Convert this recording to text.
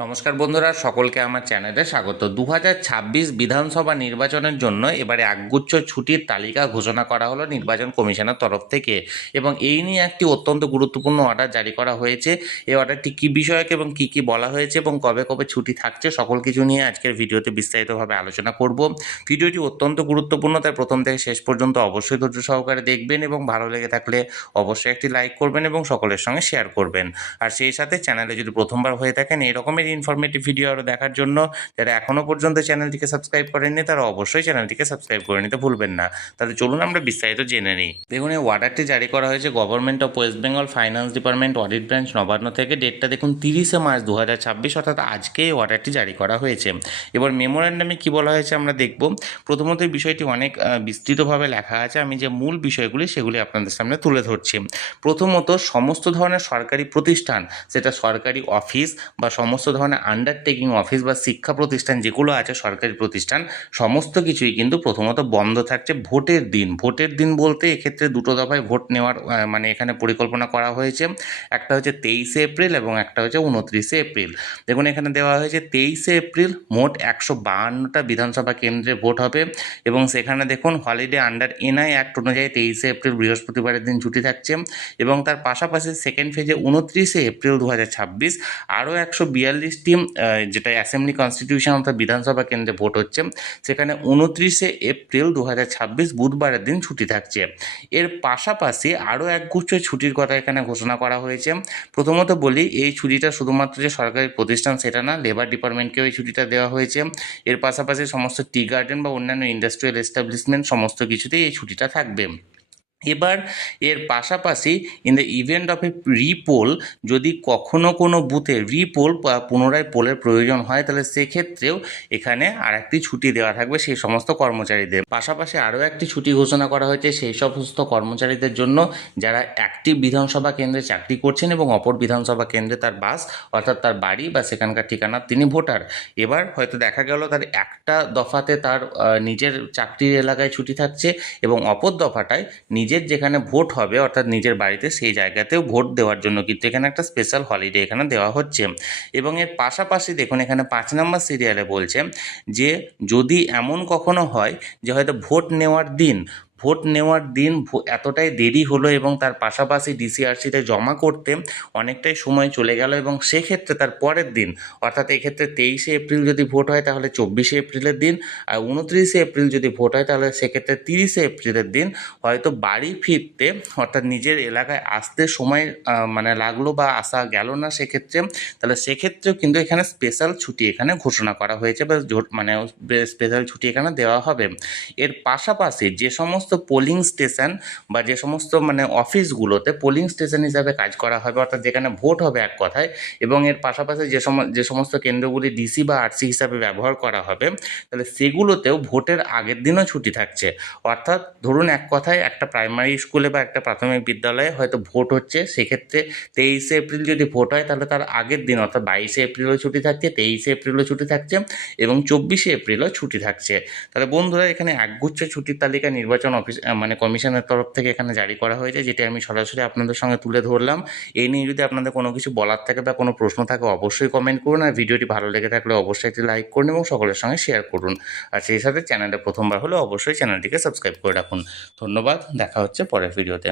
নমস্কার বন্ধুরা, সকলকে আমার চ্যানেলে স্বাগত। 2026 বিধানসভা নির্বাচনের জন্য এবারে একগুচ্ছ ছুটির তালিকা ঘোষণা করা হলো নির্বাচন কমিশনের তরফ থেকে, এবং এই নিয়ে একটি অত্যন্ত গুরুত্বপূর্ণ অর্ডার জারি করা হয়েছে। এই অর্ডারটি কী বিষয়ক এবং কী কী বলা হয়েছে এবং কবে কবে ছুটি থাকছে, সকল কিছু নিয়ে আজকের ভিডিওতে বিস্তারিতভাবে আলোচনা করব। ভিডিওটি অত্যন্ত গুরুত্বপূর্ণ, তাই প্রথম থেকে শেষ পর্যন্ত অবশ্যই ধৈর্য সহকারে দেখবেন এবং ভালো লেগে থাকলে অবশ্যই একটি লাইক করবেন এবং সকলের সঙ্গে শেয়ার করবেন। আর সেই সাথে চ্যানেলে যদি প্রথমবার হয়ে থাকেন এই রকমের ইনফরমেটিভ ভিডিও আরও দেখার জন্য, যারা এখনও পর্যন্ত চ্যানেলটিকে সাবস্ক্রাইব করেননি তারা অবশ্যই চ্যানেলটিকে সাবস্ক্রাইব করে নিতে ভুলবেন না। তাহলে চলুন আমরা বিস্তারিত জেনে নিই। দেখুন, এই অর্ডারটি জারি করা হয়েছে government of West Bengal finance department audit branch Nabanna থেকে। ডেটটা দেখুন 30শে মার্চ 2026, অর্থাৎ আজকে এই অর্ডারটি জারি করা হয়েছে। এবার মেমোরেন্ডামে কী বলা হয়েছে আমরা দেখব। প্রথমত এই বিষয়টি অনেক বিস্তৃতভাবে লেখা আছে, আমি যে মূল বিষয়গুলি সেগুলি আপনাদের সামনে তুলে ধরছি। প্রথমত, সমস্ত ধরনের সরকারি প্রতিষ্ঠান, সেটা সরকারি অফিস বা সমস্ত ধরনের আন্ডারটেকিং অফিস বা শিক্ষা প্রতিষ্ঠান যেগুলো আছে সরকারি প্রতিষ্ঠান, সমস্ত কিছুই কিন্তু প্রথমত বন্ধ থাকছে ভোটের দিন। ভোটের দিন বলতে এক্ষেত্রে দুটো দফায় ভোট নেওয়ার মানে এখানে পরিকল্পনা করা হয়েছে। একটা হচ্ছে 23শে এপ্রিল এবং একটা হচ্ছে 29শে এপ্রিল। দেখুন, এখানে দেওয়া হয়েছে 23শে এপ্রিল মোট 152টা বিধানসভা কেন্দ্রে ভোট হবে, এবং সেখানে দেখুন হলিডে আন্ডার এনআই অ্যাক্ট অনুযায়ী 23শে এপ্রিল বৃহস্পতিবারের দিন ছুটি থাকছে। এবং তার পাশাপাশি সেকেন্ড ফেজে 29শে এপ্রিল 2026 আরও 142টি যেটা অ্যাসেম্বলি কনস্টিটিউশন অর্থাৎ বিধানসভা কেন্দ্রে ভোট হচ্ছে, সেখানে 29শে এপ্রিল 2026 বুধবারের দিন ছুটি থাকছে। এর পাশাপাশি আরও একগুচ্ছ ছুটির কথা এখানে ঘোষণা করা হয়েছে। প্রথমত বলি, এই ছুটিটা শুধুমাত্র যে সরকারি প্রতিষ্ঠান সেটা না, লেবার ডিপার্টমেন্টকেও এই ছুটিটা দেওয়া হয়েছে। এর পাশাপাশি সমস্ত টি গার্ডেন বা অন্যান্য ইন্ডাস্ট্রিয়াল এস্টাবলিশমেন্ট সমস্ত কিছুতেই এই ছুটিটা থাকবে। এবার এর পাশাপাশি ইন দ্য ইভেন্ট অফ এ রিপোল, যদি কখনো কোনো বুথে রিপোল বা পুনরায় পোলের প্রয়োজন হয়, তাহলে সেক্ষেত্রেও এখানে আর একটি ছুটি দেওয়া থাকবে সেই সমস্ত কর্মচারীদের। পাশাপাশি আরও একটি ছুটি ঘোষণা করা হয়েছে সেই সমস্ত কর্মচারীদের জন্য যারা একটি বিধানসভা কেন্দ্রে চাকরি করছেন এবং অপর বিধানসভা কেন্দ্রে তার বাস অর্থাৎ তার বাড়ি বা সেখানকার ঠিকানা তিনি ভোটার। এবার হয়তো দেখা গেল তার একটা দফাতে তার নিজের চাকরির এলাকায় ছুটি থাকছে এবং অপর দফাটায় নিজের যেখানে ভোট হবে অর্থাৎ নিজের বাড়িতে সেই জায়গাতেও ভোট দেওয়ার জন্য কিন্তু এখানে একটা স্পেশাল হলিডে এখানে দেওয়া হচ্ছে। এবং এর পাশাপাশি দেখুন এখানে 5 নম্বর সিরিয়ালে বলছে যে যদি এমন কখনো হয় যে হয়তো ভোট নেওয়ার দিন এতটাই দেরি হলো এবং তার পাশাপাশি ডিসিআরসিতে জমা করতে অনেকটাই সময় চলে গেল, এবং সেক্ষেত্রে তার পরের দিন অর্থাৎ এক্ষেত্রে 23শে এপ্রিল যদি ভোট হয় তাহলে 24শে এপ্রিলের দিন, আর 29শে এপ্রিল যদি ভোট হয় তাহলে সেক্ষেত্রে 30শে এপ্রিলের দিন হয়তো বাড়ি ফিরতে অর্থাৎ নিজের এলাকায় আসতে সময় মানে লাগলো বা আসা গেল না সেক্ষেত্রে, তাহলে সেক্ষেত্রেও কিন্তু এখানে স্পেশাল ছুটি এখানে ঘোষণা করা হয়েছে বা মানে স্পেশাল ছুটি এখানে দেওয়া হবে। এর পাশাপাশি যে সমস্ত পোলিং স্টেশন বা যে সমস্ত মানে অফিসগুলোতে পোলিং স্টেশন হিসাবে কাজ করা হবে অর্থাৎ যেখানে ভোট হবে এক কথায়, এবং এর পাশাপাশি যে সমস্ত কেন্দ্রগুলি ডিসি বা আরসি হিসাবে ব্যবহার করা হবে, তাহলে সেগুলোতেও ভোটের আগের দিনও ছুটি থাকছে। অর্থাৎ ধরুন এক কথায় একটা প্রাইমারি স্কুলে বা একটা প্রাথমিক বিদ্যালয়ে হয়তো ভোট হচ্ছে, সেক্ষেত্রে 23শে এপ্রিল যদি ভোট হয় তাহলে তার আগের দিন অর্থাৎ 22শে এপ্রিলও ছুটি থাকছে, 23শে এপ্রিলও ছুটি থাকছে এবং 24শে এপ্রিলও ছুটি থাকছে। তাহলে বন্ধুরা, এখানে একগুচ্ছ ছুটির তালিকা নির্বাচন অফিস মানে কমিশনের তরফ থেকে এখানে জারি করা হয়েছে, যেটি আমি সরাসরি আপনাদের সঙ্গে তুলে ধরলাম। এই নিয়ে যদি আপনাদের কোনো কিছু বলার থাকে বা কোনো প্রশ্ন থাকে অবশ্যই কমেন্ট করুন, আর ভিডিওটি ভালো লেগে থাকলে অবশ্যই একটি লাইক করুন এবং সকলের সঙ্গে শেয়ার করুন। আর সেই সাথে চ্যানেলে প্রথমবার হলে অবশ্যই চ্যানেলটিকে সাবস্ক্রাইব করে রাখুন। ধন্যবাদ, দেখা হচ্ছে পরের ভিডিওতে।